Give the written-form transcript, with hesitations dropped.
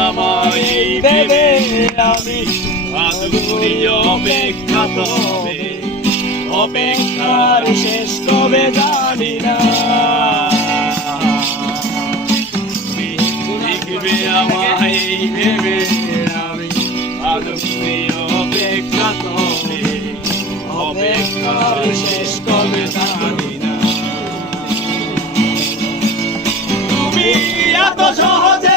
আমায় এই ভেবে আমি আদুরি অপেক্ষা তবে অপেক্ষার শেষ কবে জানি না লিখবে আমায় এই ভেবে আমি আদুরি অপেক্ষা তবে অপেক্ষার শেষ কবে জানি না তুমি এত সহজে